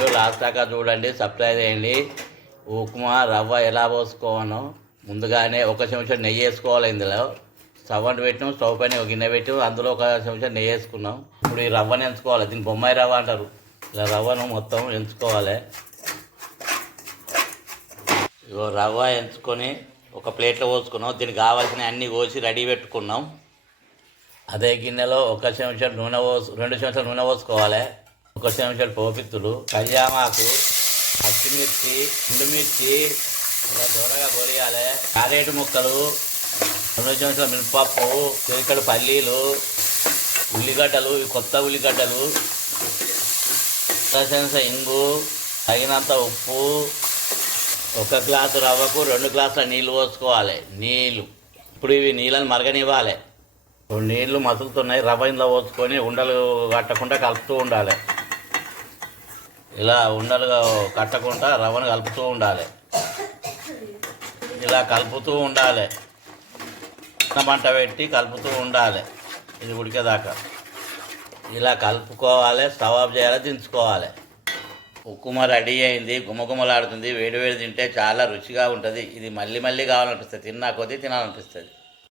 Video last దాకా చూడండి subscribe చేయండి. ఉప్మా రవ్వ ఎలా పోసుకోవాలో. ముందుగానే ఒక చెంచా నెయ్యి వేసుకోవాలి ఇందులో. స్టవ్ అంటు పెట్టినాం స్టవ్ పైన ఒక గిన్నె పెట్టి అందులో ఒక చెంచా నెయ్యి వేసుకున్నాం. ఇప్పుడు ఈ రవ్వను ఎంచుకోవాలి దీన్ని బొమ్మాయి రవ్వ అంటారు. ఇలా రవ్వను మొత్తం ఎంచుకోవాలి. ఇగో రవ్వ ఎంచుకొని ఒక ప్లేట్లో పోసుకున్నాం. దీనికి కావాల్సిన అన్ని కోసి రెడీ పెట్టుకున్నాం. అదే గిన్నెలో ఒక చెంచా నూనె పోసు రెండు చెంచాలు నూనె పోసుకోవాలి. ఒక చెంచాలు పోపిత్తులు కళ్యామాకు పచ్చిమిర్చి ఎండుమిర్చి ఇలా దూరగా కొలియాలి క్యారెట్ ముక్కలు రెండు చెంచాల మినపప్పు చిలికడు పల్లీలు ఉల్లిగడ్డలు ఇవి కొత్త ఉల్లిగడ్డలు చెంచ ఇంగు తగినంత ఉప్పు ఒక గ్లాసు రవ్వకు రెండు గ్లాసుల నీళ్ళు పోసుకోవాలి నీళ్ళు ఇప్పుడు ఇవి నీళ్ళని మరగనివ్వాలి. నీళ్ళు నీళ్ళు మసులుతున్నాయి రవ్వ ఇందులో పోసుకొని ఉండలు కట్టకుండా కలుపుతూ ఉండాలి. ఇలా ఉండలుగా కట్టకుండా రవ్వను కలుపుతూ ఉండాలి. ఇలా కలుపుతూ ఉండాలి. చిన్న మంట పెట్టి కలుపుతూ ఉండాలి. ఇది ఉడికేదాకా. ఇలా కలుపుకోవాలి స్టవ్ ఆఫ్ చేయాలి దించుకోవాలి. ఉక్కుమ రెడీ అయింది గుమగుమలాడుతుంది వేడి వేడి తింటే చాలా రుచిగా ఉంటుంది. ఇది మళ్ళీ మళ్ళీ కావాలనిపిస్తుంది. తిన్నా కొద్దీ తినాలనిపిస్తుంది.